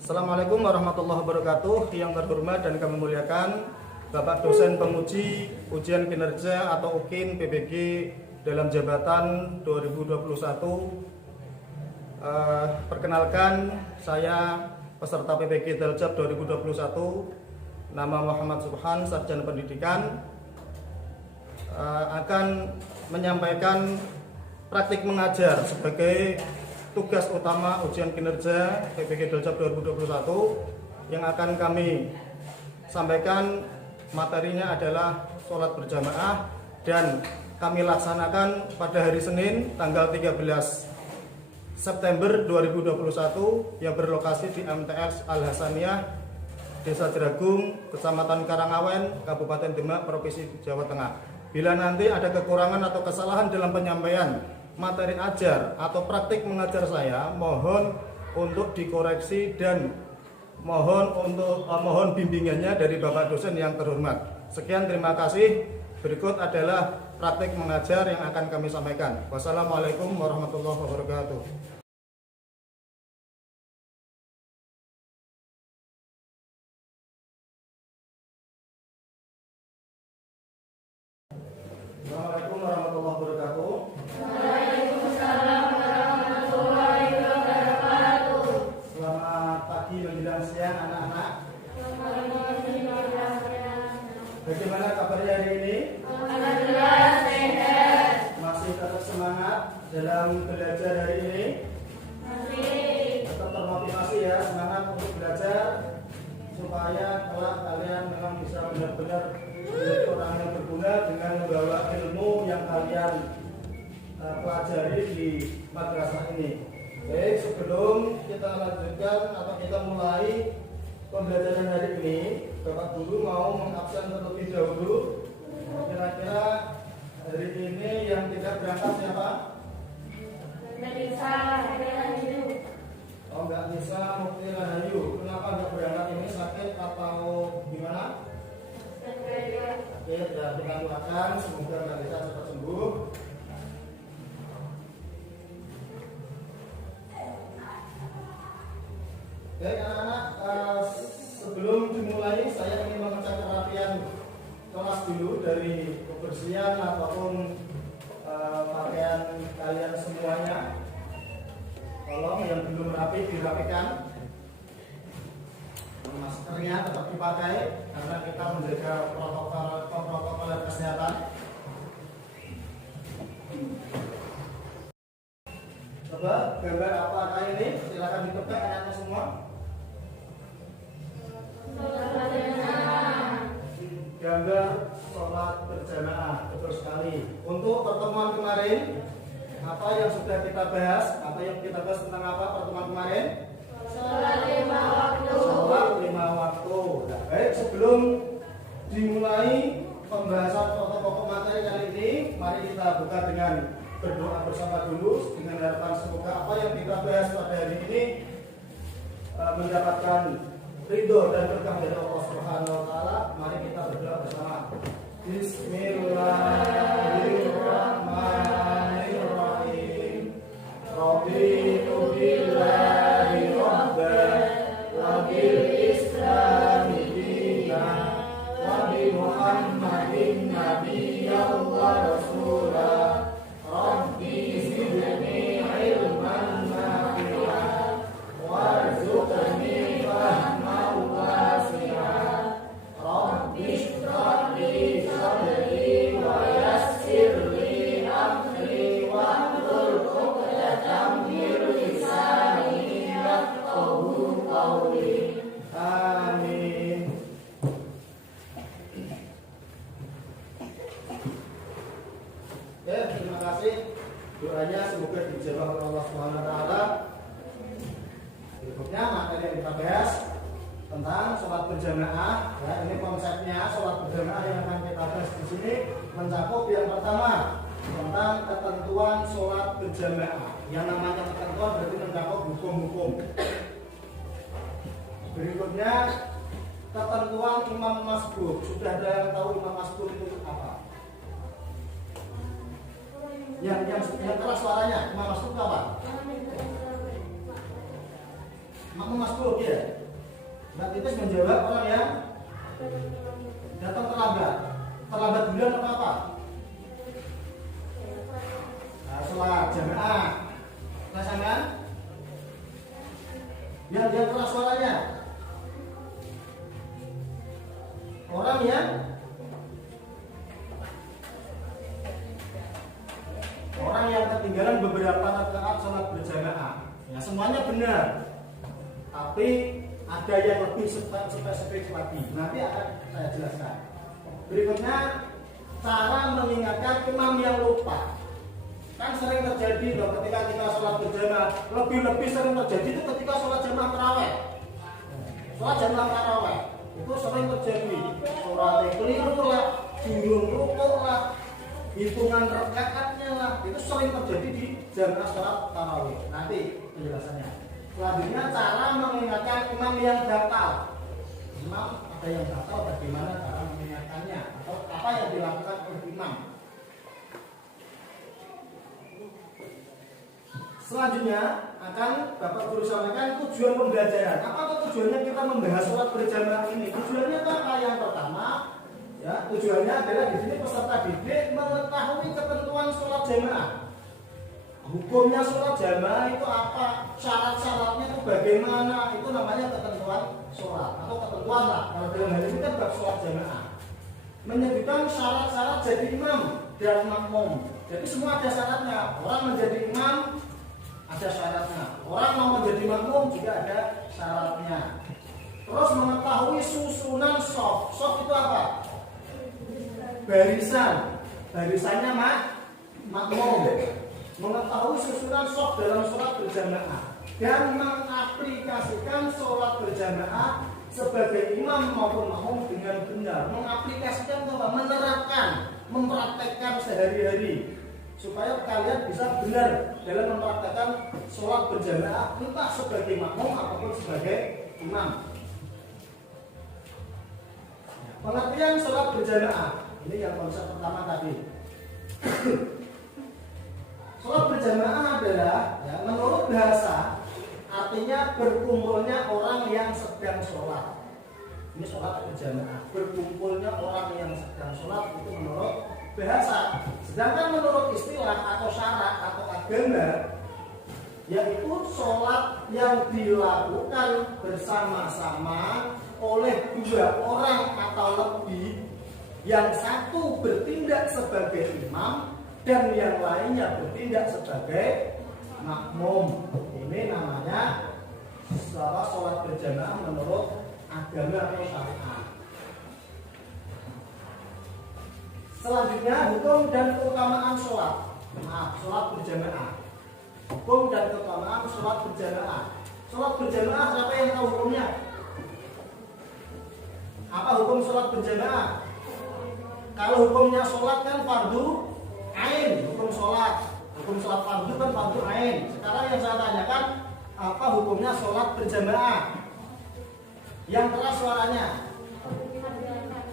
Assalamualaikum warahmatullahi wabarakatuh. Yang terhormat dan kami muliakan Bapak dosen penguji ujian kinerja atau UKIN PBG dalam jabatan 2021. Perkenalkan, saya peserta PBG Daljab 2021, nama Muhammad Subhan, sarjana pendidikan, akan menyampaikan praktik mengajar sebagai tugas utama ujian kinerja PBG Daljab 2021. Yang akan kami sampaikan materinya adalah sholat berjamaah, dan kami laksanakan pada hari Senin tanggal 13 September 2021 yang berlokasi di MTS Al Hasaniyah, Desa Jeragung, Kecamatan Karangawen, Kabupaten Demak, Provinsi Jawa Tengah. Bila nanti ada kekurangan atau kesalahan dalam penyampaian materi ajar atau praktik mengajar saya, mohon untuk dikoreksi dan mohon bimbingannya dari Bapak dosen yang terhormat. Sekian, terima kasih. Berikut adalah praktik mengajar yang akan kami sampaikan. Wassalamualaikum warahmatullahi wabarakatuh. Assalamualaikum warahmatullahi wabarakatuh. Waalaikumsalam warahmatullahi wabarakatuh. Selamat pagi menjelang siang anak-anak. Bagaimana kabarnya hari ini? Alhamdulillah sehat. Masih tetap semangat dalam belajar hari ini? Masih. Tetap termotivasi ya, semangat untuk belajar supaya kelak kalian memang bisa benar-benar menjadi orang yang berguna dengan membawa ilmu yang kalian pelajari di madrasah ini. Baik, sebelum kita lanjutkan atau kita mulai pembelajaran hari ini, Bapak Guru mau mengabsen terlebih dahulu. Kira-kira hari ini yang tidak berangkat siapa? Tidak bisa. Oh, nggak bisa, Mukti Rahayu. Kenapa nggak berangkat? Ini sakit atau gimana? Oke, ya kita doakan semoga Mbak Lisa cepat sembuh. Baik anak-anak, sebelum dimulai saya ingin mengecek kerapian kelas dulu, dari kebersihan ataupun pakaian kalian semuanya. Tolong yang belum rapi dirapikan. Maskernya tetap dipakai karena kita menjaga protokol kesehatan. Coba gambar apakah ini? Silakan ditebak anaknya semua. Gambar sholat berjamaah, betul sekali. Untuk pertemuan kemarin, apa yang sudah kita bahas? Apa yang kita bahas tentang apa pertemuan kemarin? Sholat 5 waktu. Sholat 5 waktu. Nah, baik, sebelum dimulai pembahasan pokok-pokok materi kali ini, mari kita buka dengan berdoa bersama dulu, dengan harapan semoga apa yang kita bahas pada hari ini mendapatkan ridho dan berkah dari Allah Subhanahu wa taala. Mari kita berdoa bersama. Bismillahirrahmanirrahim. Raditu billahi rabban wa bil islami dinan wa bi Muhammadin nabiyyan wa rasulah. Rabbi zidni ilman nafi'an warzuqni fahman wasi'an Sekarang sholat berjamaah, ya ini konsepnya sholat berjamaah yang akan kita bahas di sini mencakup yang pertama tentang ketentuan sholat berjamaah. Yang namanya ketentuan berarti mencakup hukum-hukum. Berikutnya ketentuan imam masbuk. Sudah ada yang tahu imam masbuk itu apa? Yang keras suaranya, imam masbuk itu apa? Makmum masbuk ya. Mbak Titis menjawab orang yang datang terlambat. Terlambat bulan atau apa? Nah, sholat jamaah. Rasakan? Yang keras suaranya. Orang yang ketinggalan beberapa rakaat sholat berjamaah. Ya semuanya benar. Tapi ada yang lebih spesifik lagi. Nanti akan saya jelaskan. Berikutnya cara mengingatkan imam yang lupa. Kan sering terjadi loh ketika kita sholat berjamaah. Lebih sering terjadi itu ketika sholat jamaah tarawih. Sholat jamaah tarawih itu sering terjadi. Sholatnya keliru lah, bingung rukuk lah, hitungan rakaatnya lah. Itu sering terjadi di jamaah sholat tarawih. Nanti penjelasannya. Selanjutnya cara mengingatkan imam yang batal. Imam ada yang batal, bagaimana cara mengingatkannya atau apa yang dilakukan oleh imam. Selanjutnya akan Bapak Guru sampaikan tujuan pembelajaran. Apa tujuannya kita membahas sholat berjamaah ini? Tujuannya apa? Yang pertama, ya tujuannya adalah di sini peserta didik mengetahui ketentuan sholat jamaah. Hukumnya sholat jamaah itu apa? Syarat-syaratnya itu bagaimana? Itu namanya ketentuan sholat atau ketentuan lah. Kalau dalam hal ini kan bab sholat jamaah. Menyebutkan syarat-syarat jadi imam dan makmum. Jadi semua ada syaratnya. Orang menjadi imam ada syaratnya. Orang mau menjadi makmum juga ada syaratnya. Terus mengetahui susunan shaf. Shaf itu apa? Barisan. Barisannya makmum. Mengetahui susunan shaf dalam sholat berjamaah dan mengaplikasikan sholat berjamaah sebagai imam maupun makmum dengan benar. Mengaplikasikan itu apa? Menerapkan, mempraktekkan sehari-hari supaya kalian bisa benar dalam mempraktekkan sholat berjamaah entah sebagai makmum ataupun sebagai imam. Pengertian sholat berjamaah ini yang konsep pertama tadi. Sholat berjamaah adalah ya, menurut bahasa artinya berkumpulnya orang yang sedang sholat. Ini sholat berjamaah. Berkumpulnya orang yang sedang sholat itu menurut bahasa. Sedangkan menurut istilah atau syarat atau agama, yaitu sholat yang dilakukan bersama-sama oleh dua orang atau lebih, yang satu bertindak sebagai imam dan yang lainnya bertindak sebagai makmum. Ini namanya sholat berjamaah menurut agama atau syariat. Selanjutnya hukum dan keutamaan sholat. Sholat berjamaah. Hukum dan keutamaan sholat berjamaah. Sholat berjamaah siapa yang tahu hukumnya? Apa hukum sholat berjamaah? Kalau hukumnya sholat kan fardu ain, hukum sholat fardu kan fardu ain. Sekarang yang saya tanyakan, apa hukumnya sholat berjamaah? Yang keras suaranya,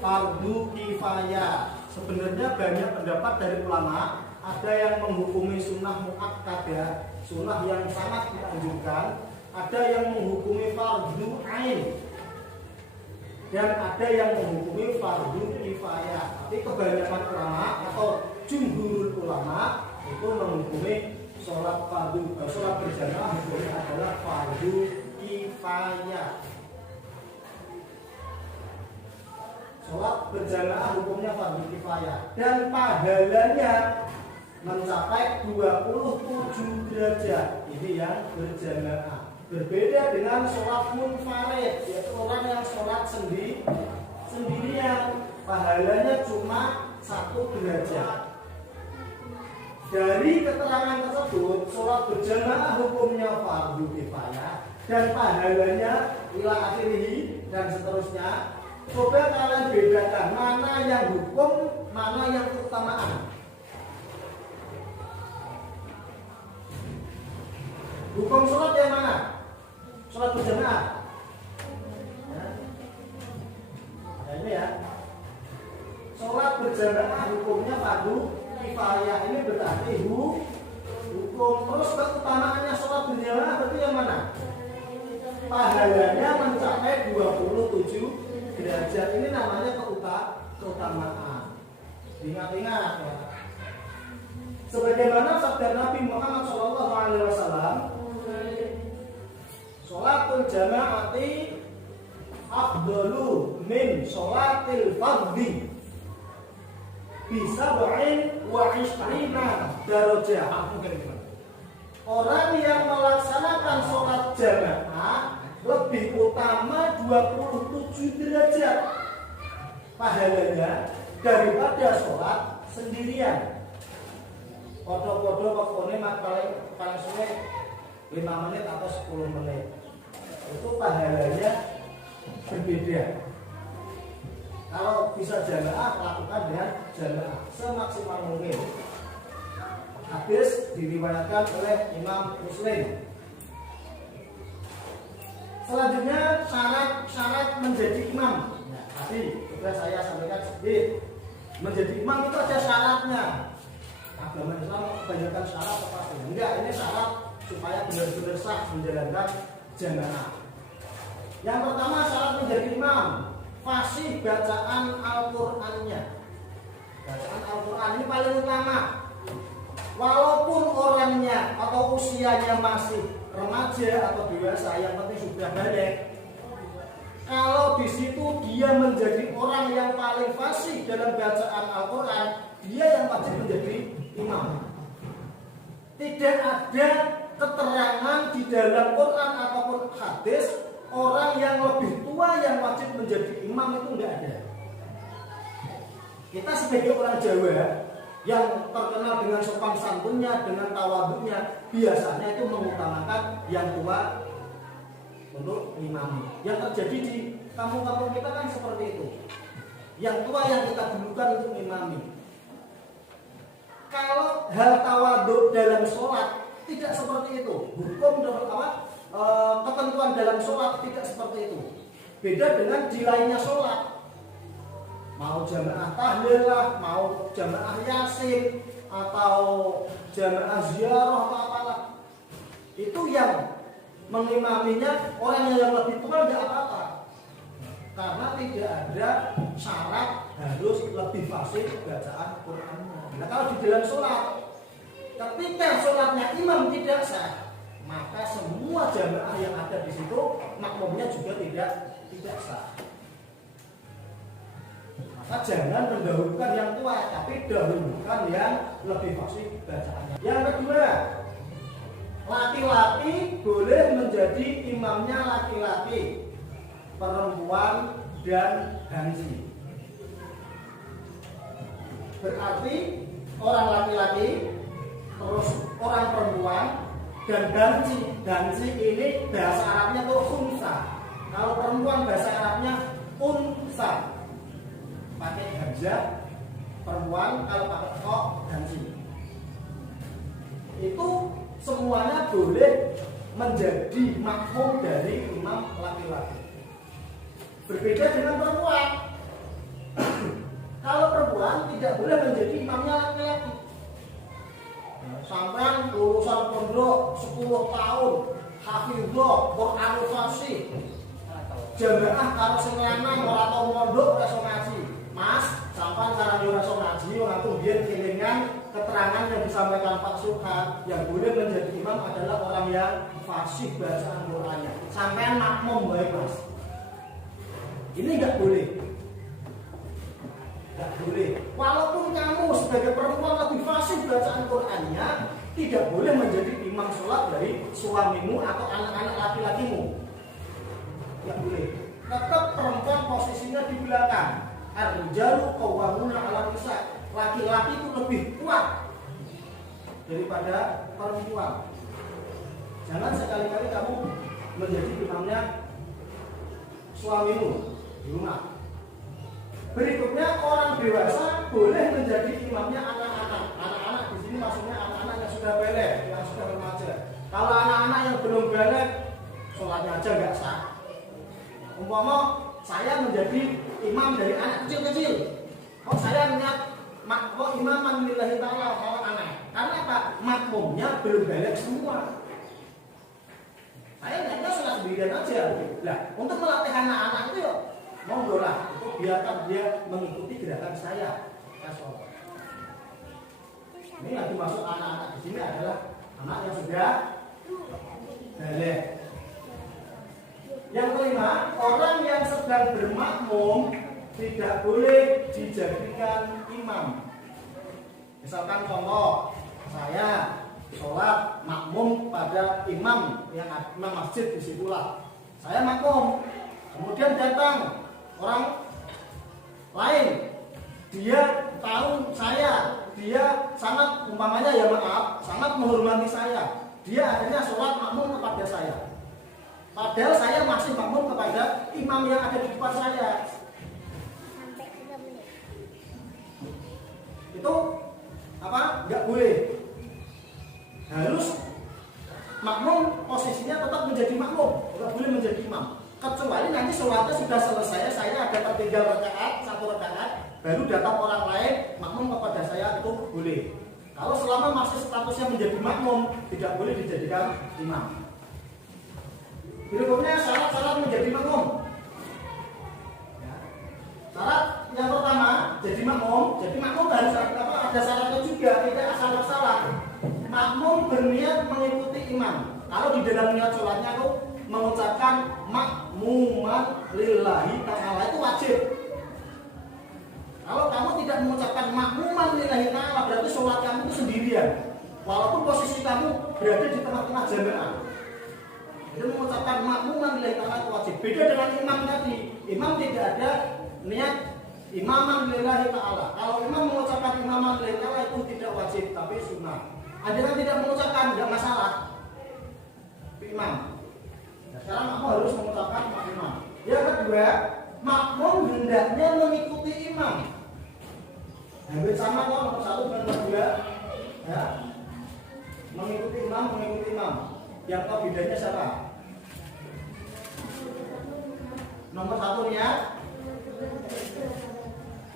fardu kifayah. Sebenarnya banyak pendapat dari ulama. Ada yang menghukumi sunnah muakkadah, sunnah yang sangat dianjurkan. Ada yang menghukumi fardu ain, dan ada yang menghukumi fardu kifayah. Tapi kebanyakan ulama atau jumhurul ulama itu menghukumi sholat berjamaah hukumnya adalah fardu kifayah. Sholat berjamaah hukumnya fardu kifayah dan pahalanya mencapai 27 derajat. Ini yang berjamaah. Berbeda dengan sholat munfarid, yaitu orang yang sholat sendirian, pahalanya cuma 1 derajat. Dari keterangan tersebut, sholat berjamaah hukumnya fardu kifayah dan pahalanya ila akhirih dan seterusnya. Coba kalian bedakan mana yang hukum, mana yang keutamaan. Hukum sholat yang mana? Sholat berjamaah. Nah ini ya. Sholat berjamaah hukumnya fardu kifayah. Ini berarti hukum. Terus keutamaannya sholat berjamaah berarti yang mana? Pahalanya mencapai 27 derajat. Ini namanya keutamaan. Ingat-ingat ya. Sebagaimana sabda Nabi Muhammad SAW, sholatul jamaati afdalu min sholatil fardhi bisa ba'in wa ishrina darajah. Orang yang melaksanakan sholat jamaah lebih utama 27 derajat pahalanya daripada sholat sendirian. Podo-podo waktunya paling suwe 5 menit atau 10 menit. Itu pahalanya berbeda. Kalau bisa jamaah, lakukan dengan jamaah semaksimal mungkin. Hadis diriwayatkan oleh Imam Muslim. Selanjutnya syarat menjadi imam. Nah, tadi sudah saya sampaikan sedikit. Menjadi imam itu ada syaratnya. Agama Islam kebanyakan syarat apa? Enggak, ini syarat supaya benar-benar sah menjalankan jamaah. Yang pertama syarat menjadi imam, fasih bacaan Al-Qur'annya. Bacaan Al-Qur'an ini paling utama. Walaupun orangnya atau usianya masih remaja atau dewasa, yang penting sudah balik. Kalau di situ dia menjadi orang yang paling fasih dalam bacaan Al-Qur'an, dia yang wajib menjadi imam. Tidak ada keterangan di dalam Quran ataupun hadis orang yang lebih tua yang wajib menjadi imam, itu tidak ada. Kita sebagai orang Jawa yang terkenal dengan sopan santunnya, dengan tawadhunya, biasanya itu mengutamakan yang tua untuk imam. Yang terjadi di kampung-kampung kita kan seperti itu. Yang tua yang kita dulukan untuk imami. Kalau hal tawadhu dalam sholat tidak seperti itu. Hukum dalam ketentuan dalam sholat tidak seperti itu. Beda dengan di lainnya sholat. Mau jamaah tahlil lah, mau jamaah yasin, atau jamaah ziarah atau apalah. Itu yang mengimaminya orang yang lebih tua tidak apa-apa. Karena tidak ada syarat harus lebih fasih bacaan Qur'annya. Nah kalau di dalam sholat, ketika sholatnya imam tidak sah, maka semua jamaah yang ada di situ makmumnya juga tidak sah. Maka jangan mendahulukan yang tua, tapi dahulukan yang lebih fasih bacaannya. Yang kedua, laki-laki boleh menjadi imamnya laki-laki, perempuan dan hansi. Berarti orang laki-laki, terus orang perempuan dan ganji. Ganji ini bahasa Arabnya tuh unsa. Kalau perempuan bahasa Arabnya unsa. Pakai hamzah, perempuan kalau pakai kok ganji. Itu semuanya boleh menjadi makmum dari imam laki-laki. Berbeda dengan perempuan. Kalau perempuan tidak boleh menjadi imamnya laki-laki. Sampai lulusan pondok 10 tahun, hafizah, Qur'anul fasih, jamaah kalau sing lanang ora tau mondok ora iso ngaji. Mas, sampai cara ora iso ngaji, aku biyen kelingan keterangan yang disampaikan Pak Suha, yang boleh menjadi imam adalah orang yang fasih bacaan Qur'annya. Sampean makmum bae, Mas. Ini enggak boleh. Tidak boleh. Walaupun kamu sebagai perempuan lebih fasih bacaan Qur'annya, tidak boleh menjadi imam sholat dari suamimu atau anak-anak laki-lakimu. Tidak boleh. Tetap perempuan posisinya di belakang. Ar-rijalu qawwamuna 'alan nisa. Laki-laki itu lebih kuat daripada perempuan. Jangan sekali-kali kamu menjadi imamnya suamimu di rumah. Berikutnya orang dewasa boleh menjadi imamnya anak-anak. Anak-anak di sini maksudnya anak-anak yang sudah balik, yang sudah remaja. Kalau anak-anak yang belum balik, sholatnya aja nggak sah. Umpama saya menjadi imam dari anak kecil-kecil, saya niat imaman lillahi ta'ala kalau anak. Karena apa? Makmumnya belum balik semua. Saya niatnya sholat sendirian aja. Nah, untuk melatih anak-anak itu ya monggo lah, itu biarkan dia mengikuti gerakan saya. Ini yang dimaksud anak-anak di sini adalah anak yang sudah balik. Yang kelima, orang yang sedang bermakmum tidak boleh dijadikan imam. Misalkan contoh, saya sholat makmum pada imam yang imam masjid di situlah. Saya makmum, kemudian datang orang lain, dia tahu saya, dia sangat umpamanya ya maaf, sangat menghormati saya. Dia akhirnya sholat makmum kepada saya. Padahal saya masih makmum kepada imam yang ada di depan saya. Itu apa? Nggak boleh. Harus makmum posisinya tetap menjadi makmum, nggak boleh menjadi imam. Kecuali nanti sholatnya sudah selesai, saya ada tertinggal rakaat, 1 rakaat, baru datang orang lain makmum kepada saya, itu boleh. Kalau selama masih statusnya menjadi makmum, tidak boleh dijadikan imam. Berikutnya syarat-syarat menjadi makmum. Syarat yang pertama, jadi makmum harus ada syaratnya juga, tidak asal-asalan. Makmum berniat mengikuti imam. Kalau di dalam niat sholatnya itu mengucapkan makmuman lillahi ta'ala, itu wajib. Kalau kamu tidak mengucapkan makmuman lillahi ta'ala, berarti sholat kamu itu sendirian. Walaupun posisi kamu berada di tengah-tengah jamaah, itu mengucapkan makmuman lillahi ta'ala itu wajib. Beda dengan imam tadi. Imam tidak ada niat imaman lillahi ta'ala. Kalau imam mengucapkan imaman lillahi ta'ala itu tidak wajib, tapi sunnah. Anda kan tidak mengucapkan, tidak masalah. Imam. Nah, sekarang makmum harus mengucapkan makmum. Yang kedua, makmum hendaknya mengikuti imam. Hampir sama kok nomor 1 dan nomor 2. Ya. Mengikuti imam. Yang kok bedanya siapa? Nomor 1 ya.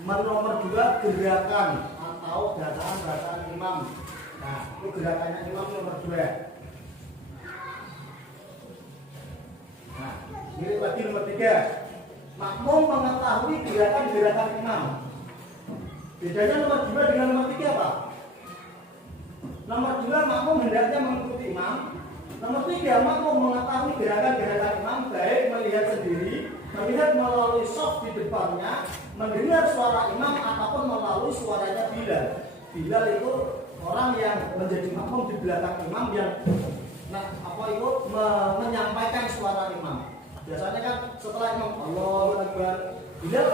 Nomor 2 gerakan atau bacaan imam. Nah, itu gerakannya imam nomor 2. Nah, mirip lagi nomor 3. Makmum mengetahui gerakan-gerakan imam. Bedanya nomor 2 dengan nomor 3 apa? Nomor 2 makmum hendaknya mengikuti imam. Nomor 3 makmum mengetahui gerakan-gerakan imam, baik melihat sendiri, melihat melalui soft di depannya, mendengar suara imam ataupun melalui suaranya Bilal. Bilal itu orang yang menjadi makmum di belakang imam yang menyampaikan suara imam. Biasanya kan setelah imam Allahu Akbar, Bilal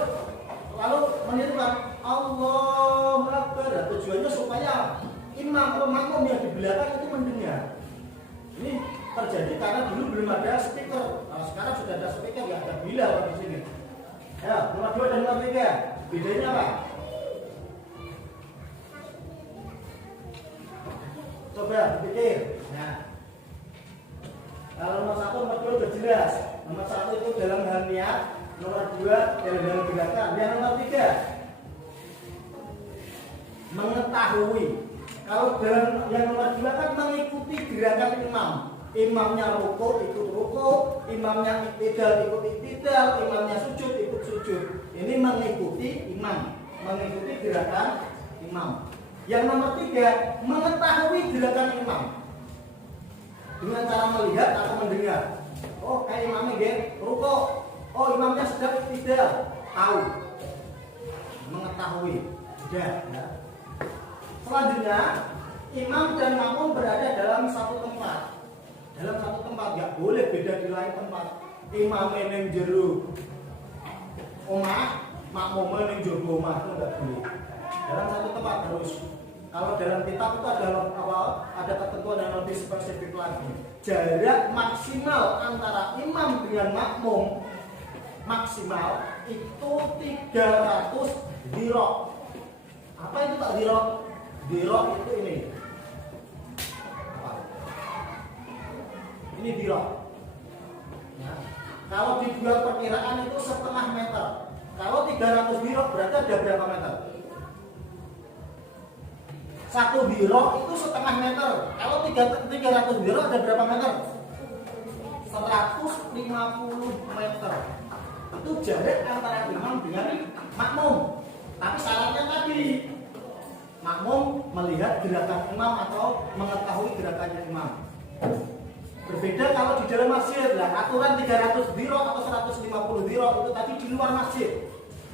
lalu menirukan Allahu Akbar. Tujuannya supaya imam atau makmum yang di belakang itu mendengar. Ini terjadi karena dulu belum ada speaker. Nah, sekarang sudah ada speaker, ya ada Bilal di sini. Ya, nomor 2 dan nomor 3. Bedanya apa? Coba pikir. Nah, kalau nomor 1, nomor 2 sudah jelas. Nomor 1 itu dalam hal niat, nomor 2 dalam hal gerakan. Yang nomor 3 mengetahui. Kalau dalam yang nomor 2 kan mengikuti gerakan imam. Imamnya rukuk ikut rukuk, imamnya iktidal ikut iktidal, imamnya sujud ikut sujud. Ini mengikuti imam, mengikuti gerakan imam. Yang nomor 3 mengetahui gerakan imam dengan cara melihat atau mendengar. Oh, kayak imamnya rukuk. Oh, imamnya sedang iktidal. Tahu, mengetahui. Sudah. Ya. Selanjutnya, imam dan makmum berada dalam satu tempat. Dalam satu tempat, nggak boleh beda di lain tempat. Imam ning jero omah, makmum ning jero omah, itu nggak boleh. Dalam satu tempat terus. Kalau dalam kitab itu ada ketentuan yang lebih spesifik lagi. Jarak maksimal antara imam dengan makmum maksimal itu 300 dirham. Apa itu Pak dirham? Dirham itu ini. Apa? Ini dirham. Ya. Kalau dibuat perkiraan itu setengah meter. Kalau 300 dirham berarti ada berapa meter? 1 dirham itu setengah meter. Kalau 300 dirham ada berapa meter? 150 meter. Itu jarak antara imam dengan makmum. Tapi syaratnya tadi, makmum melihat gerakan imam atau mengetahui gerakannya imam. Berbeda kalau di dalam masjid. Lah, aturan 300 dirham atau 150 dirham itu tadi di luar masjid.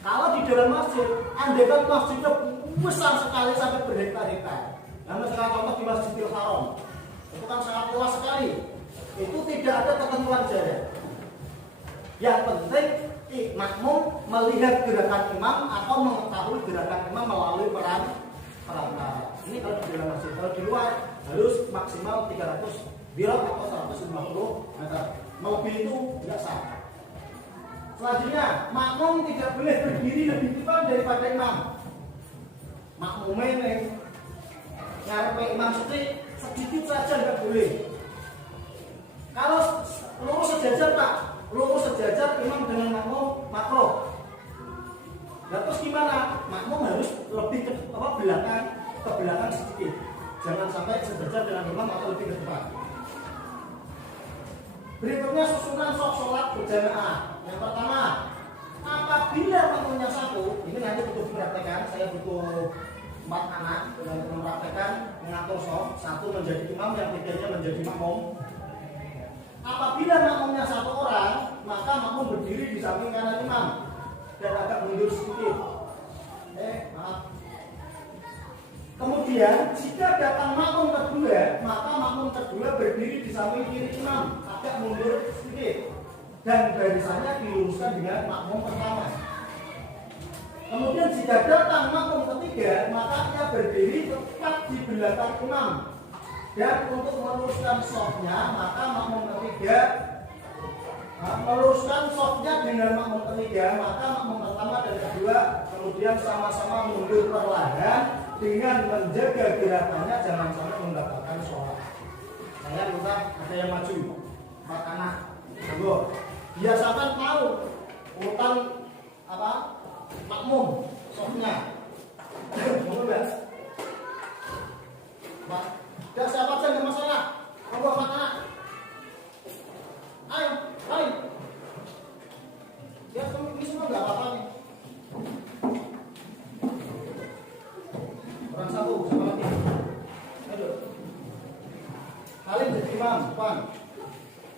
Kalau di dalam masjid, andai kan masjidnya besar sekali sampai berhektar-hektar. Nah, misalnya contoh di Masjidil Haram, itu kan sangat luas sekali. Itu tidak ada ketentuan jarak. Yang penting makmum melihat gerakan imam atau mengetahui gerakan imam melalui perantara. Ini kalau di dalam masjid. Kalau di luar harus maksimal 300 dirham atau 150 meter. Melebihi itu tidak sah. Selanjutnya, makmum tidak boleh berdiri lebih depan daripada imam. Makmum ini ngarepe imam sedikit saja nggak boleh. Kalau lurus sejajar Pak, lurus sejajar imam dengan makmum makruh. Nah, terus gimana? Makmum harus lebih ke belakang sedikit. Jangan sampai sejajar dengan imam atau lebih ke depan. Berikutnya susunan sholat berjamaah. Yang pertama, apabila makmumnya satu, ini nanti butuh dipraktekkan. Saya butuh 4 anak untuk mempraktekkan mengatur sholat. Satu menjadi imam, yang tiganya menjadi makmum. Apabila makmumnya 1 orang, maka makmum berdiri di samping kanan imam dan agak mundur sedikit. Maaf. Kemudian jika datang makmum kedua, maka makmum kedua berdiri di samping kiri imam, agak mundur sedikit, dan barisannya diluruskan dengan makmum pertama. Kemudian jika datang makmum ketiga, maka ia berdiri tepat di belakang imam. Dan untuk meluruskan softnya, maka makmum ketiga meluruskan softnya dengan makmum ketiga, maka makmum pertama dan kedua kemudian sama-sama mundur perlahan dengan menjaga gerakannya jangan sampai membatalkan sholat. Saya minta ada yang maju, 4 anak. Biasakan tahu urutan apa makmum softnya. Betul nggak? Ya siapa saja nggak masalah. Kamu 4 anak. Ayo. Ya ini semua nggak apa-apa nih. Orang satu sama lagi. Ayo. Kalian jadi imam, depan.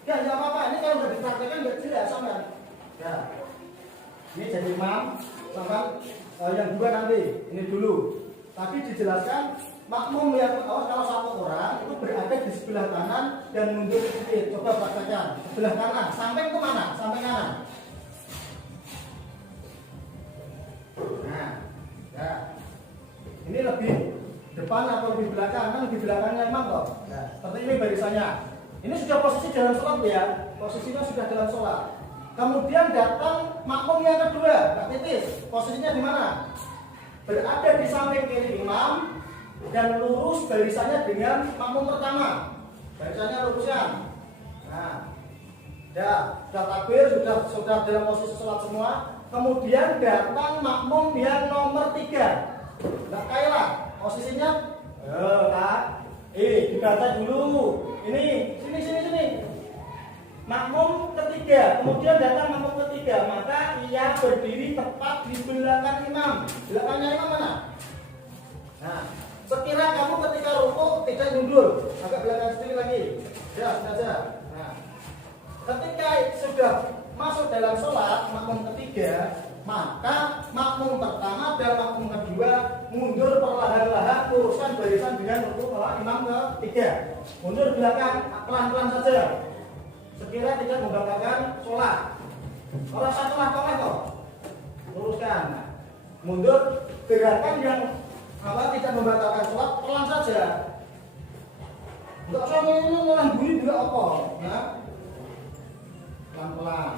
Ya nggak apa-apa. Ini kalau udah dipraktekkan nggak jelas sama. Ya. Ini jadi imam, sama yang dua nanti. Ini dulu. Tapi dijelaskan makmum yang kalau 1 orang itu berada di sebelah kanan dan mundur sedikit. Coba praktekkan. Sebelah kanan sampai ke mana? Sampai kanan. Nah, ya. Ini lebih depan atau lebih belakang? Kan lebih belakangnya imam kok. Ya. Seperti ini barisannya. Ini sudah posisi dalam sholat ya. Posisinya sudah dalam sholat. Kemudian datang makmum yang kedua, Pak Titis. Posisinya di mana? Berada di samping kiri imam dan lurus barisannya dengan makmum pertama. Barisannya luruskan. Nah, ya, sudah takbir, sudah dalam posisi sholat semua. Kemudian datang makmum yang nomor 3. Nggak kayak posisinya. Kak. Dibaca dulu. Ini, sini. Makmum ketiga, kemudian datang makmum ketiga, maka ia berdiri tepat di belakang imam. Belakangnya imam mana? Nah, sekira kamu ketika rukuk tidak mundur, agak belakang sedikit lagi. Ya, saja. Nah, ketika sudah masuk dalam sholat makmum ketiga, maka makmum pertama dan makmum kedua mundur perlahan-lahan, luruskan barisan dengan rukuk imam ketiga. Mundur belakang pelan-pelan saja. Sekira tidak membatalkan sholat. Orang satu langkah kok. Luruskan. Mundur gerakan yang tidak membatalkan sholat pelan saja. Enggak usah ngulang bunyi juga apa, ya. Pelan-pelan.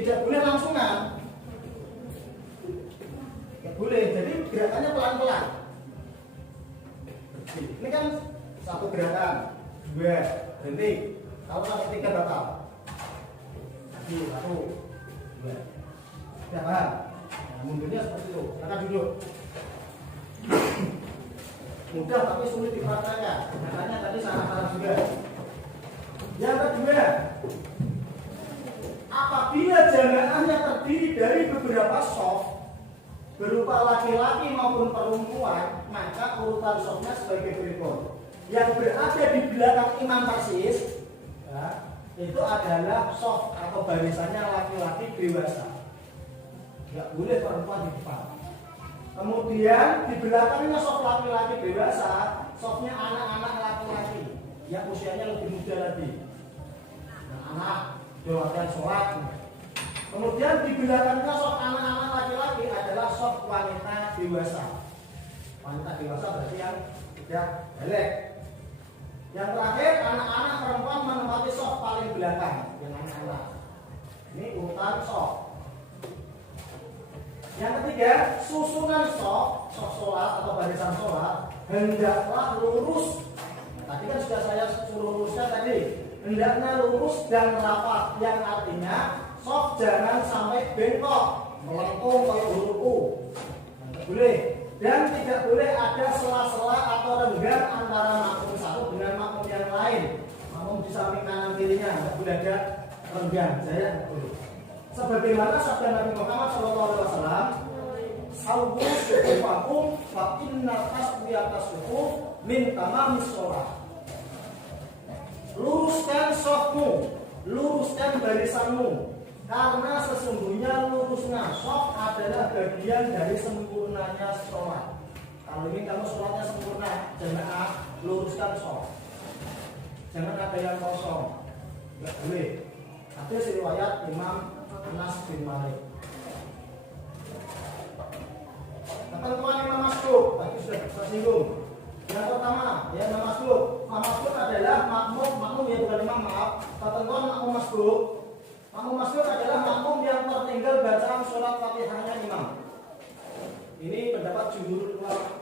tidak boleh langsungan. Ya boleh, jadi gerakannya pelan-pelan. Ini kan satu gerakan, dua, berhenti. Kalau sampai tiga batal. Lagi, satu, dua. Sudah paham? Nah, mundurnya seperti itu. Silakan duduk. Mudah tapi sulit dipraktekkan. Makanya tadi salah juga. Yang kedua, apabila jamaahnya terdiri dari beberapa soft berupa laki-laki maupun perempuan, maka urutan softnya sebagai berikut. Yang berada di belakang imam persis, ya, itu adalah soft atau barisannya laki-laki dewasa. Tidak boleh perempuan di depan. Kemudian di belakangnya soft laki-laki dewasa, softnya anak-anak laki-laki yang usianya lebih muda lagi. Anak doakan sholat. Kemudian di belakangnya soft anak-anak laki-laki adalah soft wanita dewasa. Wanita dewasa berarti yang sudah balik. Yang terakhir anak-anak perempuan menempati soft paling belakang, yang anak-anak. Ini urutan soft. Yang ketiga, susunan soft sholat atau barisan sholat hendaklah lurus. Tadi kan sudah saya suruh lurusnya tadi. Hendaknya lurus dan rapat, yang artinya soft jangan sampai bengkok, melengkung kayak huruf U. Tidak boleh. Dan tidak boleh ada sela-sela atau renggang antara makmum satu dengan makmum yang lain. Makmum di samping kanan kirinya tidak boleh ada renggang. Saya tidak boleh. Sebagaimana sabda Nabi Muhammad SAW, "Sawu sufufakum fa inna taswiyatas sufuf min tamamis shalah." Luruskan safmu, luruskan barisanmu, karena sesungguhnya lurusnya saf adalah bagian dari sempurnanya sholat. Kalau ingin kamu sholatnya sempurna, jemaah, luruskan saf. Jangan ada yang kosong, nggak boleh. Hadis riwayat Imam Anas bin Malik. Ketentuan Imam Mas'ud tadi sudah tersinggung. Yang pertama, ya Imam Mas'ud. Imam Mas'ud adalah makmum ya bukan imam, maaf. Ketentuan makmum Mas'ud. Makmum Mas'ud adalah makmum yang tertinggal bacaan surat Fatihahnya imam. Ini pendapat jumhur ulama.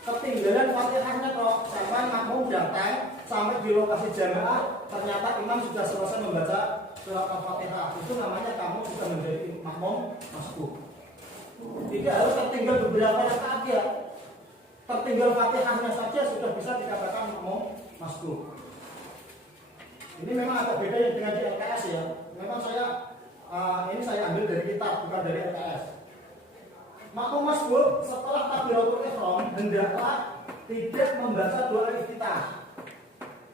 Ketinggalan Fatihahnya kok sampai makmum datang sampai di lokasi jamaah, ternyata imam sudah selesai membaca surat Al-Fatihah. Itu namanya kamu sudah menjadi makmum Mas'ud. Tidak harus tertinggal beberapa rakaat ya. Tertinggal Fatihahnya saja sudah bisa dikatakan makmum Mas'ud. Ini memang agak beda yang dengan di LKS ya. Memang ini saya ambil dari kitab, bukan dari LKS. Makmum Mas'ud setelah takbiratul ihram hendaklah tidak membaca doa iftitah.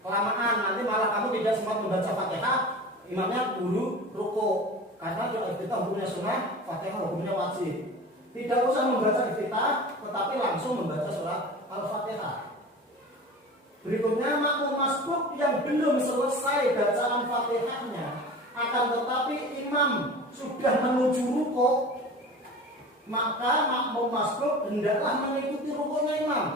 Kelamaan nanti malah kamu tidak sempat membaca Fatihah, imamnya buru ruku. Karena doa iftitah hukumnya sunnah, Fatihah hukumnya wajib. Tidak usah membaca iftitah, tetapi langsung membaca surat Al-Fatihah. Berikutnya makmum Mas'ud yang belum selesai bacaan Fatihahnya, akan tetapi imam sudah menuju ruku, maka makmum Mas'ud hendaklah mengikuti rukunya imam.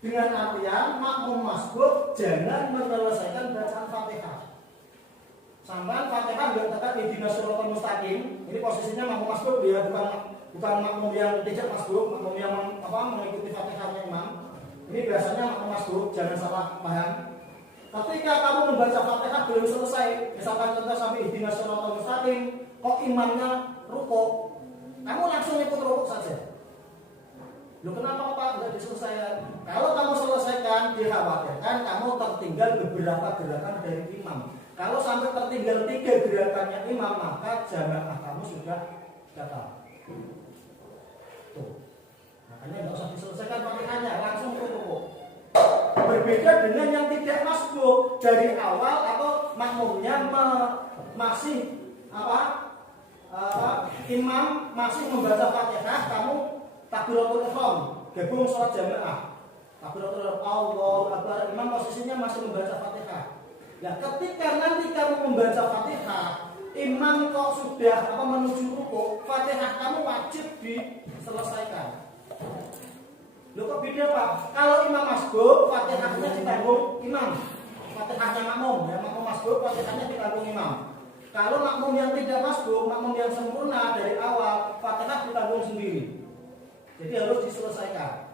Dengan artian makmum Mas'ud jangan menyelesaikan bacaan Fatihah. Sampai Fatihah nggak tetap ihdinas siratal mustaqim. Ini posisinya makmum Mas'ud dia bukan makmum yang tidak Mas'ud, makmum yang mengikuti Fatihahnya imam. Ini biasanya makmum Mas'ud, jangan salah paham. Ketika kamu membaca Fatihah belum selesai, misalkan contoh sampai ihdinas siratal mustaqim, kok imamnya ruku, kamu langsung ikut ruku saja. Loh kenapa Pak tidak diselesaikan? Kalau kamu selesaikan, dikhawatirkan kamu tertinggal beberapa gerakan dari imam. Kalau sampai tertinggal 3 gerakannya imam, maka jamaah kamu sudah datang. Tuh. Makanya nggak usah diselesaikan Fatihahnya, langsung ke ruku. Berbeda dengan yang tidak masbuk dari awal atau makmumnya masih imam masih membaca Fatihah, kamu takbiratul ihram, gabung sholat jamaah. Takbiratul ihram, Allahu Akbar, imam posisinya masih membaca Fatihah. Nah, ketika nanti kamu membaca Fatihah, imam kok sudah menuju ruku, Fatihah kamu wajib diselesaikan. Loh kok beda Pak? Kalau imam masbuk, Fatihahnya ditanggung imam. Fatihahnya makmum, ya makmum masbuk, Fatihahnya ditanggung imam. Kalau makmum yang tidak masbuk, makmum yang sempurna dari awal, Fatihah ditanggung sendiri. Jadi harus diselesaikan.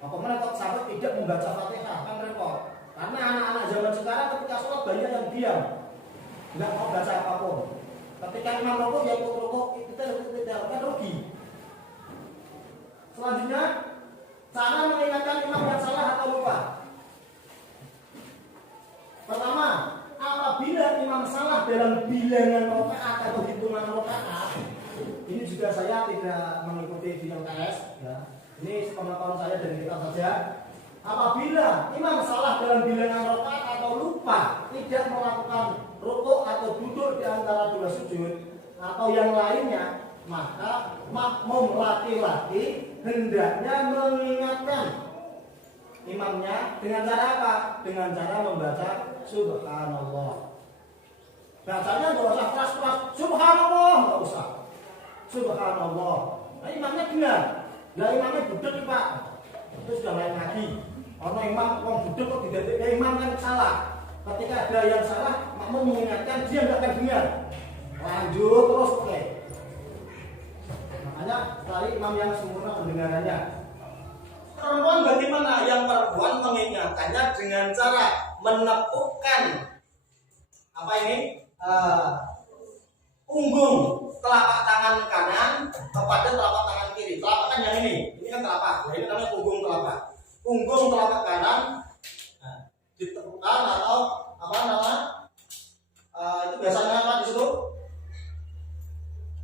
Apabila kok sampai tidak membaca Fatihah kan repot. Karena anak-anak zaman sekarang ketika sholat banyak yang diam, nggak mau baca apapun. Ketika imam rukuk ya rukuk kita kan rugi. Selanjutnya cara mengingatkan imam yang salah atau lupa. Pertama, apabila imam salah dalam bilangan rakaat atau hitungan rakaat, ini juga saya tidak mengikuti di LKS, ya. Ini pengetahuan saya dari kita saja. Apabila imam salah dalam bilangan rakaat atau lupa tidak melakukan rukuk atau duduk di antara dua sujud atau yang lainnya, maka makmum laki-laki hendaknya mengingatkan imamnya dengan cara apa? Dengan cara membaca subhanallah. Bacanya nggak usah keras-keras, subhanallah nggak usah. Subhanallah. Nah, imamnya benar. Lah imamnya budek Pak. Itu sudah lain lagi. Orang imam budek kok tidak imam kan salah. Ketika ada yang salah, makmum mengingatkan dia nggak akan dengar. Lanjut terus oke. Makanya cari imam yang sempurna pendengarannya. Perempuan bagaimana? Yang perempuan mengingatkannya dengan cara menepukkan apa ini? Punggung telapak tangan kanan kepada telapak tangan kiri. Telapak kan yang ini kan telapak. Nah, ini namanya punggung telapak. Punggung telapak kanan ditepukkan atau apa namanya? Itu biasanya apa di situ?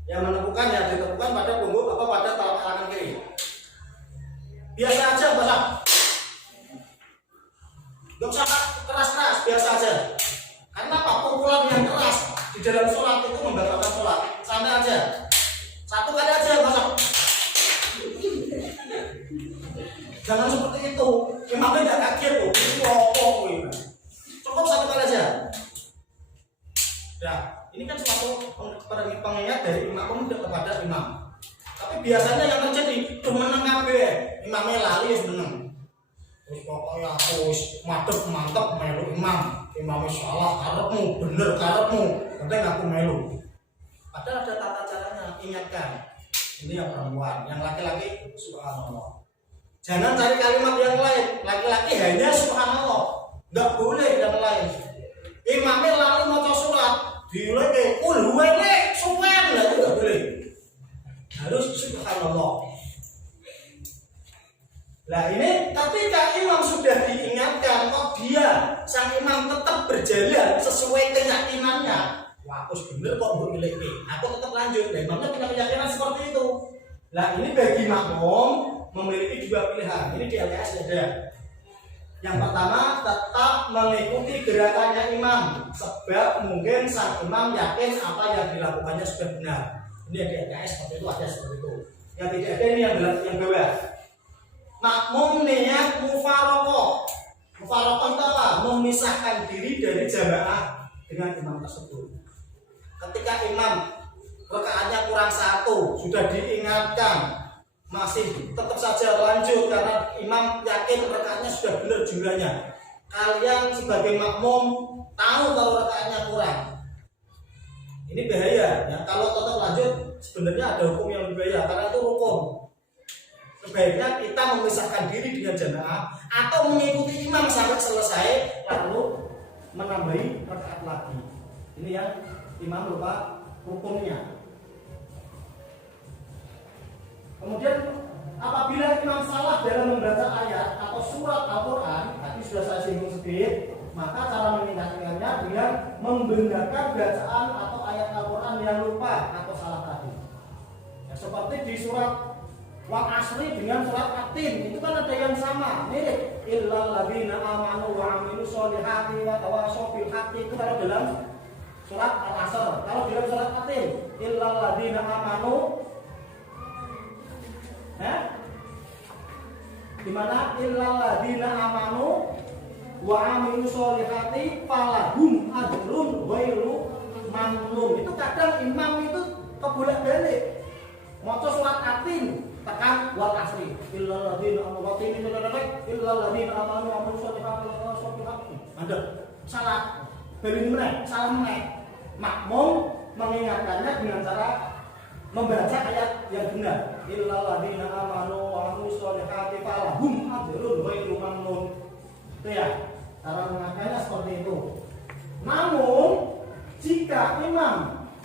Yang menepukkan ya ditepukkan pada punggung apa pada telapak tangan kiri. Biasa aja, Bapak. Gak usah keras-keras, biasa aja. Karena apa? Pukulan yang keras di dalam sholat itu membatalkan sholat. Santai aja. Satu kali aja, Bapak. Jangan seperti itu. Imamnya tidak kaget tuh. Cukup satu kali aja. Ya, ini kan suatu pengingat dari imam kepada imam. Tapi biasanya yang terjadi tuh meneng kabeh, imamnya lali wis meneng. Terus pokoknya aku wis madhep mantep melu imam. Imamnya salah karepmu, bener karepmu. Penting aku melu. Padahal ada tata caranya, ingatkan. Ini yang perempuan, yang laki-laki subhanallah. Jangan cari kalimat yang lain. Laki-laki hanya subhanallah. Enggak boleh yang lain. Imamnya lali maca surat, dileke kul huwele suwen lah itu enggak boleh. Harus subhanallah. Nah ini ketika imam sudah diingatkan kok dia sang imam tetap berjalan sesuai keyakinannya. Wah, aku bener kok mbok miliki. Aku tetap lanjut. Nah, imamnya punya keyakinan seperti itu. Nah, ini bagi makmum memiliki dua pilihan. Ini di LKS ada. Yang pertama, tetap mengikuti gerakannya imam sebab mungkin sang imam yakin apa yang dilakukannya sudah benar. Ini yang di LKS seperti itu ada seperti itu. Yang tidak ada ini yang bawah. Makmum niat mufarokoh. Mufarokoh itu apa? Memisahkan diri dari jamaah dengan imam tersebut. Ketika imam rakaatnya kurang satu, sudah diingatkan, masih tetap saja lanjut karena imam yakin rakaatnya sudah benar jumlahnya. Kalian sebagai makmum tahu kalau rakaatnya kurang. Ini bahaya ya. Kalau tetap lanjut sebenarnya ada hukum yang lebih bahaya karena itu hukum. Sebaiknya kita memisahkan diri dengan jamaah atau mengikuti imam sampai selesai lalu menambahi rakaat lagi. Ini yang imam lupa hukumnya. Kemudian apabila imam salah dalam membaca ayat atau surat Al-Quran, tadi sudah saya singgung sedikit, maka cara mengingatkannya dengan membenarkan bacaan atau ayat Al-Quran yang lupa atau salah tadi. Ya, seperti di surat Wal Asri dengan surat At-Tin, itu kan ada yang sama, mirip. Illal ladzina amanu wa amilus sholihati wa tawashaw bil haqqi, itu kalau dalam surat Al-Asr. Kalau dalam surat At-Tin, illal ladzina amanu, di mana illal ladzina amanu wa amilus sholihati falahum ajrun ghairu mamnun. Itu kadang imam itu kebolak-balik. Maca surat At-Tin tekan Wal Asri. Illal ladzina amanu wa illal ladzina amanu wa amilus sholihati wa tawashaw bil haqqi. Mandek. Salah. Bali meneh, salah meneh. makmum mengingatkannya dengan cara membaca ayat yang benar. Illal ladzina amanu wa amilus sholihati falahum ajrun ghairu mamnun. Itu ya, cara mengingatkannya seperti itu. Namun jika imam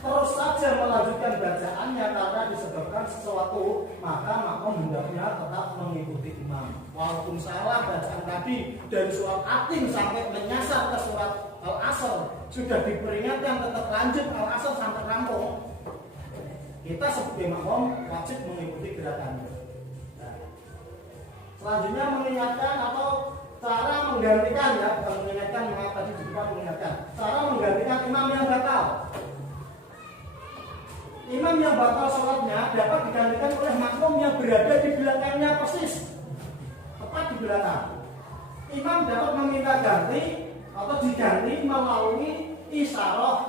terus saja melanjutkan bacaannya karena disebabkan sesuatu, maka makmum hendaknya tetap mengikuti imam. Walaupun salah bacaan tadi dari surat Atin sampai menyasar ke surat Al-Asr, sudah diperingatkan tetap lanjut Al-Asr sampai rampung, kita sebagai makmum wajib mengikuti gerakannya. Nah, selanjutnya mengingatkan atau cara menggantikan, ya bukan mengingatkan, tadi di depan mengingatkan, cara menggantikan imam yang batal. Imam yang batal sholatnya dapat digantikan oleh makmum yang berada di belakangnya persis, tepat di belakang. Imam dapat meminta ganti atau diganti melalui isyarat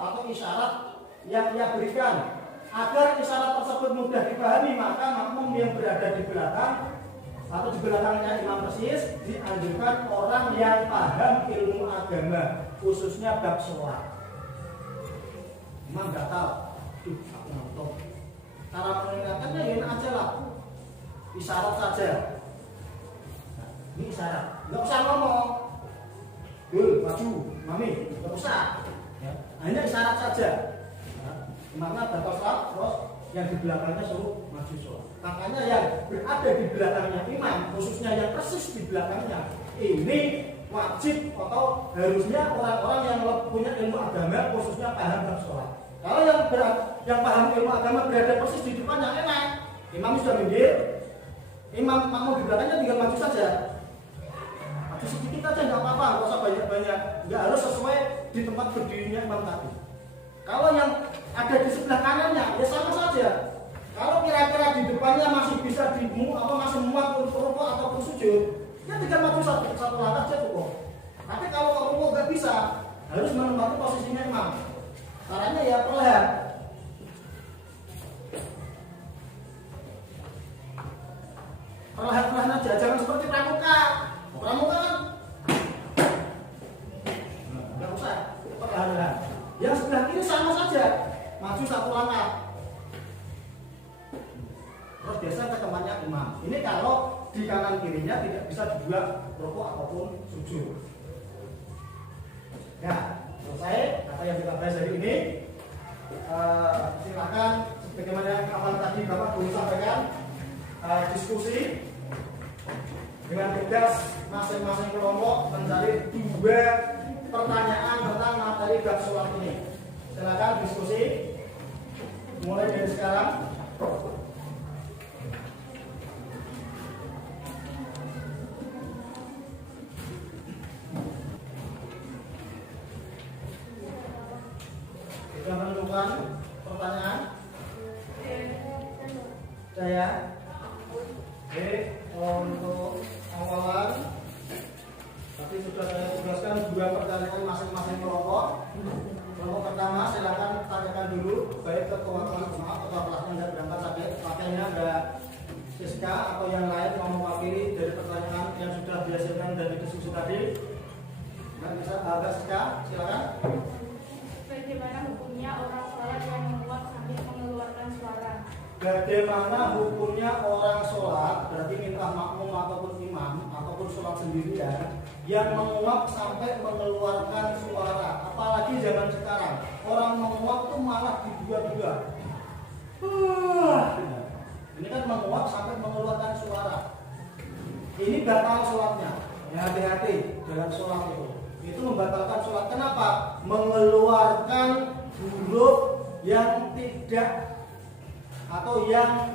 yang ia berikan. Agar isyarat tersebut mudah dipahami, maka makmum yang berada di belakang atau di belakangnya imam persis dianjurkan orang yang paham ilmu agama, khususnya bab sholat. Imam batal, aku nonton. Cara mengingatkannya ini aja lah, isyarat saja. Nah, ini isyarat, nggak usah ngomong, maju, mami, nggak usah. Ya, hanya isyarat saja. Imamnya batal sholat, terus yang di belakangnya suruh maju sholat. Makanya yang berada di belakangnya imam, khususnya yang persis di belakangnya, ini wajib atau harusnya orang-orang yang punya ilmu agama, khususnya paham bab sholat. Kalau yang paham ilmu agama berada persis di depannya, enak. Imam sudah minggir, imam makmum di belakangnya tinggal maju saja. Maju sedikit aja nggak apa-apa, nggak usah banyak-banyak, nggak harus sesuai di tempat berdirinya imam tadi. Kalau yang ada di sebelah kanannya, ya sama saja. Kalau kira-kira di depannya masih bisa masih muat untuk rukuk ataupun sujud, ya tinggal maju satu langkah saja cukup. Tapi kalau rukuk nggak bisa, harus menempati posisinya imam. Caranya ya perlahan. Perlahan-perlahan aja, jangan seperti pramuka. Pramuka kan nggak usah, perlahan-lahan. Yang sebelah kiri sama saja, maju satu langkah. Terus biasa ke tempatnya imam. Ini kalau di kanan kirinya tidak bisa dibuat rukuk ataupun sujud. Ya, selesai apa yang kita bahas hari ini. Silakan sebagaimana yang awal tadi Bapak Guru sampaikan, diskusi dengan tugas masing-masing kelompok mencari 2 pertanyaan tentang materi bab sholat ini. Silakan diskusi mulai dari sekarang. Sudah menentukan pertanyaan? Saya. Oke, untuk awalan tadi sudah saya tugaskan 2 pertanyaan masing-masing kelompok. Kelompok pertama silakan tanyakan dulu, baik ketua kelasnya nggak berangkat sakit, pakainya ada Siska atau yang lain mau mewakili dari pertanyaan yang sudah dihasilkan dari diskusi tadi. Nggak bisa, agak Siska, silakan. Bagaimana hukumnya orang sholat yang menguap sambil mengeluarkan suara? Bagaimana hukumnya orang sholat, berarti minta makmum ataupun imam ataupun sholat sendirian yang menguap sampai mengeluarkan suara, apalagi zaman sekarang orang menguap tuh malah dua-dua. Ini kan menguap sampai mengeluarkan suara. Ini batal sholatnya. Ya, hati-hati dalam sholat itu. Itu membatalkan sholat. Kenapa? Mengeluarkan huruf yang tidak atau yang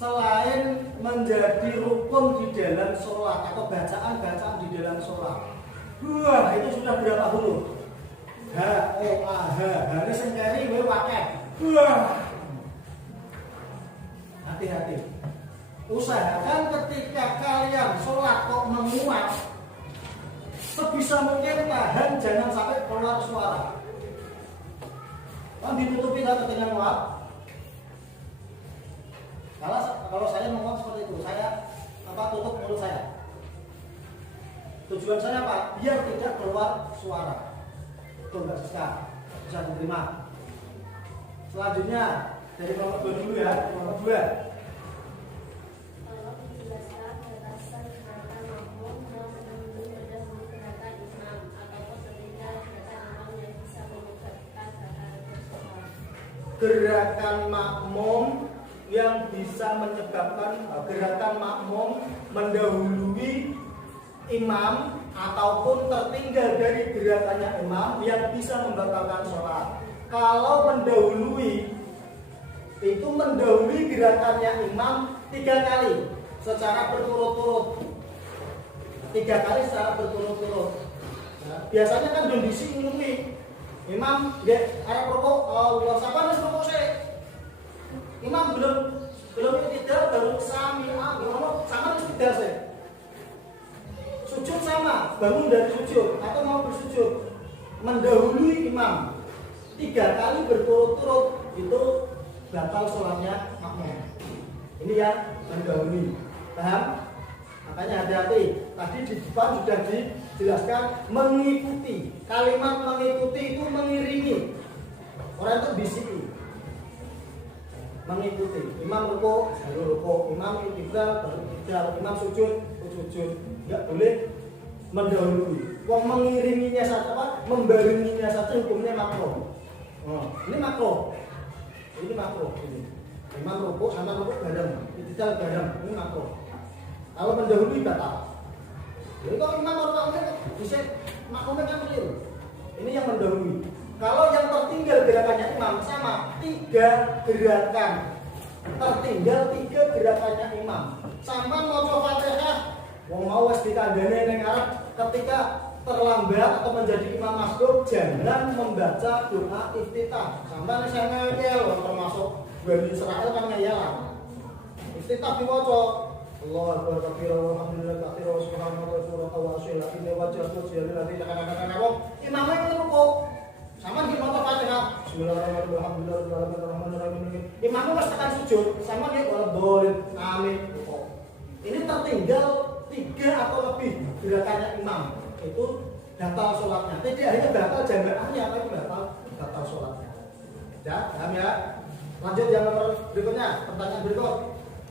selain menjadi rukun di dalam sholat atau bacaan di dalam sholat. Wah, itu sudah berapa huruf? H, O, A, H, hari sengkeri, W, wakeh. Wah, hati-hati. Usahakan ketika kalian sholat kok menguap, sebisa mungkin tahan, jangan sampai keluar suara. Kan ditutupi satu dengan nguap. Kalau saya menguap seperti itu, saya tutup mulut saya. Tujuan saya apa? Biar tidak keluar suara. Betul nggak bisa diterima. Selanjutnya dari nomor 2 dulu ya, nomor 2. Kalau dijelaskan batasan gerakan makmum yang mendahului gerakan imam ataupun tertinggal gerakan imam yang bisa menyebabkan gerakan bersama. Gerakan makmum yang bisa menyebabkan gerakan makmum mendahului imam ataupun tertinggal dari gerakannya imam yang bisa membatalkan sholat. Kalau mendahului itu mendahului gerakannya imam 3 kali secara berturut-turut. 3 kali secara berturut-turut. Nah, biasanya kan kondisi umumi imam nggih arep rukuk, Allah sabar wis rukuk sik. Imam belum tidak baru sami sama wis tidak sik. Sujud sama, bangun dari sujud atau mau bersujud mendahului imam 3 kali berturut-turut itu batal sholatnya makmum. Ini yang mendahului. Paham? Makanya hati-hati. Tadi di depan sudah dijelaskan mengikuti. Kalimat mengikuti itu mengiringi. Orang itu bisiki. Mengikuti. Imam rukuk, baru rukuk. Imam iktidal, baru iktidal. Imam sujud, sujud. Enggak boleh mendahului. Wong mengiringinya saja apa? Membarenginya saja hukumnya makruh. Ini makruh. Ini makruh ini. Imam rukuk sama rukuk bareng, iktidal bareng, ini makruh. Kalau mendahului batal. Jadi kalau imam rukuknya bisa makmumnya kan keliru. Ini yang mendahului. Kalau yang tertinggal gerakannya imam sama 3 gerakan. Tertinggal 3 gerakannya imam. Sama maca Fatihah, wong mau wis dikandani ning arep ketika terlambat atau menjadi imam masbuk jangan membaca doa iftitah. Sampai saya ngeyel termasuk Bani Israel kan ngeyelan. Iftitah diwaca Allahu akbar kabira walhamdulillah katsira wa subhanallahi wa ta'ala inna wajhatu jallati kadang-kadang imamnya rukuk. Sama di maca Fatihah bismillahirrahmanirrahim alhamdulillahirabbil imamnya wis tekan sujud sama dia boleh amin rukuk. Ini tertinggal 3 atau lebih gerakannya imam. Itu batal sholatnya. Tidak hanya batal jamaahnya, tapi batal sholatnya. Ya, paham ya? Lanjut yang nomor berikutnya, pertanyaan berikut.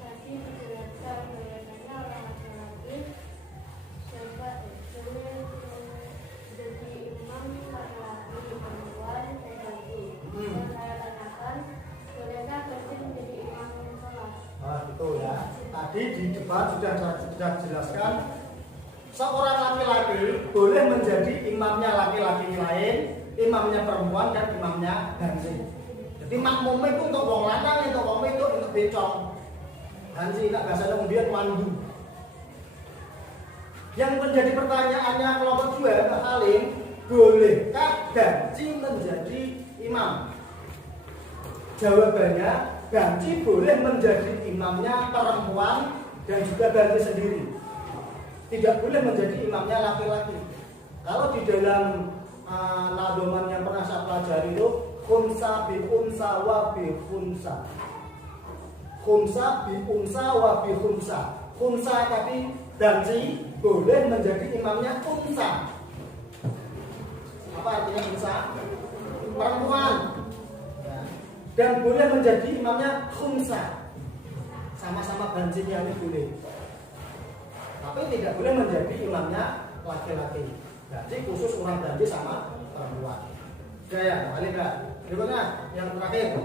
Tadi dijelaskan gerakannya orang laki-laki jadi imam laki-laki perempuan terganti. Dan saya tanyakan, bolehkah berarti menjadi imam sholat? Betul ya. Tadi di depan sudah dijelaskan. Seorang laki-laki boleh menjadi imamnya laki-laki lain, imamnya perempuan dan imamnya ganti. Jadi makmum itu untuk wong lanang, untuk wong itu untuk becong. Ganti tak bahasa kemudian wandu. Yang menjadi pertanyaannya kelompok 2, Mbak Halim, bolehkah ganti menjadi imam? Jawabannya, ganti boleh menjadi imamnya perempuan dan juga ganti sendiri. Tidak boleh menjadi imamnya laki-laki. Kalau di dalam nadoman yang pernah saya pelajari itu khumsa bi unsa wa bi khumsa. Khumsa bi unsa wa bi khumsa. Khumsa tadi ganti boleh menjadi imamnya unsa. Apa artinya unsa? Perempuan. Dan boleh menjadi imamnya khumsa. Sama-sama gantinya ini boleh. Tapi tidak boleh menjadi imamnya laki-laki. Jadi khusus orang ganti sama perempuan. Oke ya, balik ya. Berikutnya yang terakhir.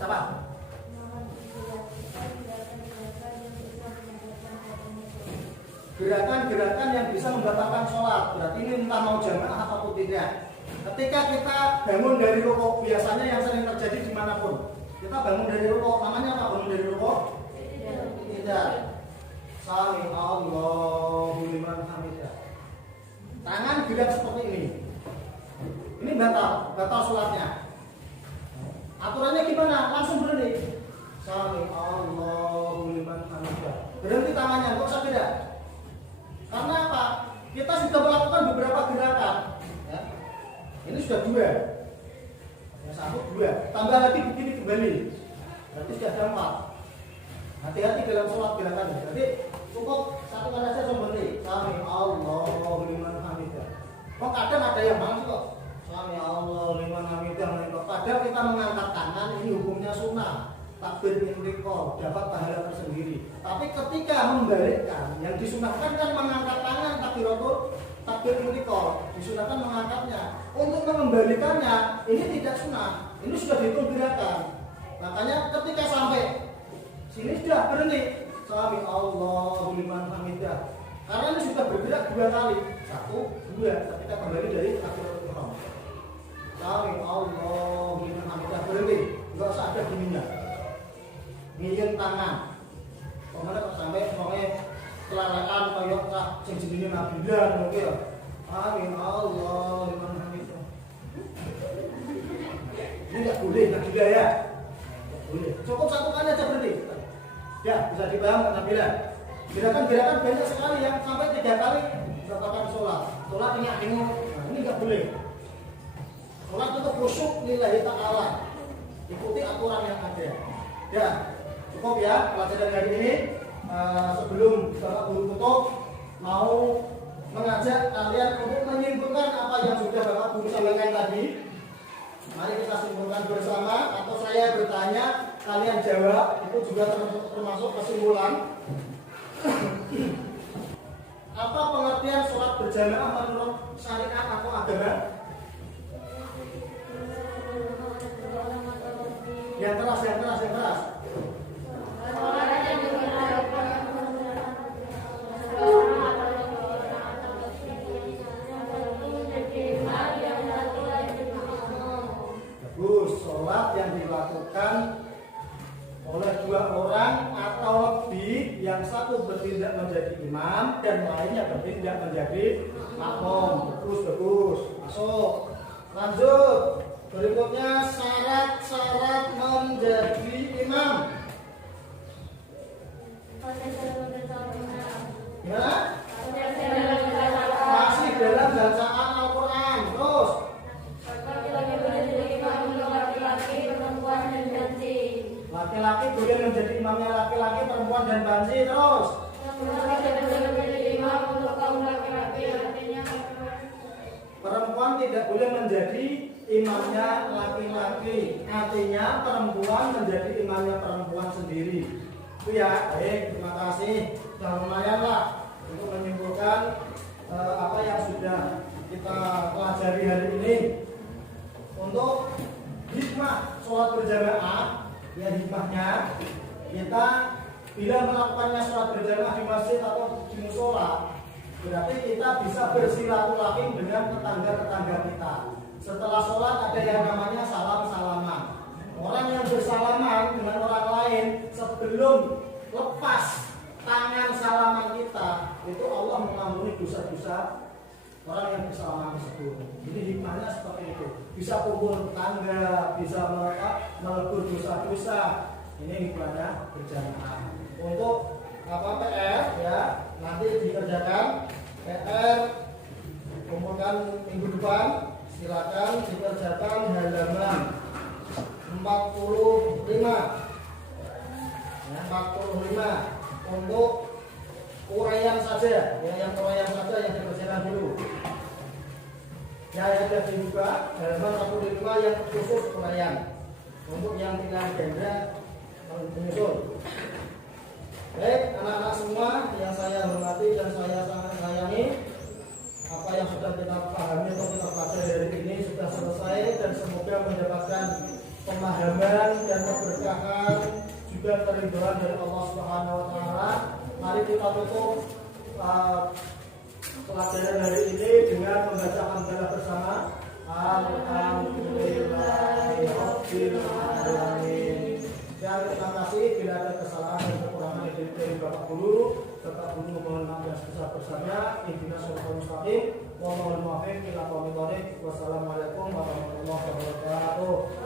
Siapa? Gerakan-gerakan yang bisa membatalkan sholat. Berarti ini entah mau jamaah ataupun tidak. Ketika kita bangun dari rukuk, biasanya yang sering terjadi dimanapun. Kita bangun dari rukuk, namanya apa? Bangun dari rukuk? Tidak. Sami Allahu liman hamidah. Tangan gerak seperti ini. Ini batal sholatnya. Aturannya gimana? Langsung berhenti. Sami Allahu liman hamidah. Berhenti tangannya, kok saya tidak? Karena apa? Kita sudah melakukan beberapa gerakan. Ya. Ini sudah 2. Yang 1, 2. Tambah lagi begini kembali. Berarti sudah ada 4. Hati-hati dalam sholat gerakannya. Jadi cukup 1 satu kali saja seperti Sami Allahu liman hamidah. Kok kadang ada yang bangsa kok Sami Allahu liman hamidah. Padahal kita mengangkat tangan ini hukumnya sunnah. Takbir intikal dapat pahala tersendiri. Tapi ketika membalikkan, yang disunahkan kan mengangkat tangan takbir intikal, disunahkan mengangkatnya. Untuk mengembalikannya ini tidak sunnah. Ini sudah dihitung gerakan. Makanya ketika sampai sini sudah berhenti. Sami Allahu liman hamidah. Karena ini sudah bergerak 2 kali. 1, 2. Ketika kembali dari takbiratul ihram. Sami Allahu liman hamidah, berhenti. Enggak usah ada bunyinya. Ngiyun tangan. Pokoknya sampai kelalekan koyok cah sing jenenge Nabilah ngono ya. Sami Allahu liman hamidah. Ini enggak boleh Nabilah ya. Boleh. Cukup 1 kali aja berhenti. Ya, bisa dipaham Nabilah. Gerakan-gerakan banyak sekali yang sampai 3 kali merupakan sholat. Sholat ini tengok. Nah, ini enggak boleh. Sholat itu khusyuk lillahi ta'ala. Ikuti aturan yang ada. Ya, cukup ya pelajaran hari ini. Sebelum Bapak Guru tutup, mau mengajak kalian untuk menyimpulkan apa yang sudah Bapak Guru sampaikan tadi. Mari kita simpulkan bersama, atau saya bertanya, kalian jawab, itu juga termasuk kesimpulan. Apa pengertian sholat berjamaah menurut syariat atau agama? Yang keras. Sholat yang dilakukan oleh 2 orang atau lebih, yang satu bertindak menjadi imam dan lainnya bertindak menjadi makmum. Bagus, masuk. Lanjut. Berikutnya syarat-syarat menjadi imam. Ya? Masih dalam bacaan Al-Quran. Terus. Laki-laki boleh menjadi imamnya laki-laki, perempuan dan banci. Terus. Perempuan tidak boleh menjadi imamnya laki-laki. Artinya perempuan menjadi imamnya perempuan sendiri. Itu ya. Baik, terima kasih. Sudah lumayan lah untuk menyimpulkan apa yang sudah kita pelajari hari ini. Untuk hikmah sholat berjamaah, ya hikmahnya kita bila melakukannya sholat berjamaah di masjid atau di musola, berarti kita bisa bersilaturahim dengan tetangga-tetangga kita. Setelah sholat ada yang namanya salam-salaman. Orang yang bersalaman dengan orang lain sebelum lepas tangan salaman kita, itu Allah mengampuni dosa-dosa orang yang bersalaman tersebut. Jadi hikmahnya seperti itu. Bisa kumpul tetangga, bisa melebur dosa-dosa. Ini hikmahnya berjamaah. Untuk PR ya, nanti dikerjakan PR, kumpulkan minggu depan. Silakan dikerjakan halaman 45 ya, 45 untuk uraian saja ya, yang uraian saja yang dikerjakan dulu ya, yang sudah dibuka halaman 45 yang khusus uraian. Untuk yang tinggal ganda menyusul. Baik anak-anak semua yang saya hormati dan saya sangat sayangi, apa yang sudah kita pahami atau kita pelajari dari ini sudah selesai, dan semoga mendapatkan pemahaman dan keberkahan juga keridhaan dari Allah Subhanahu wa taala. Mari kita tutup pelajaran hari ini dengan membaca hamdalah bersama. Alhamdulillahirabbil alamin. Dan terima kasih bila ada kesalahan dan kekurangan dari Bapak Guru. Bapak Guru mohon maaf yang sebesar-besarnya. Ihdinas shiratal mustaqim. Wa mohon maaf bila qawmi dharik. Wassalamualaikum warahmatullahi wabarakatuh.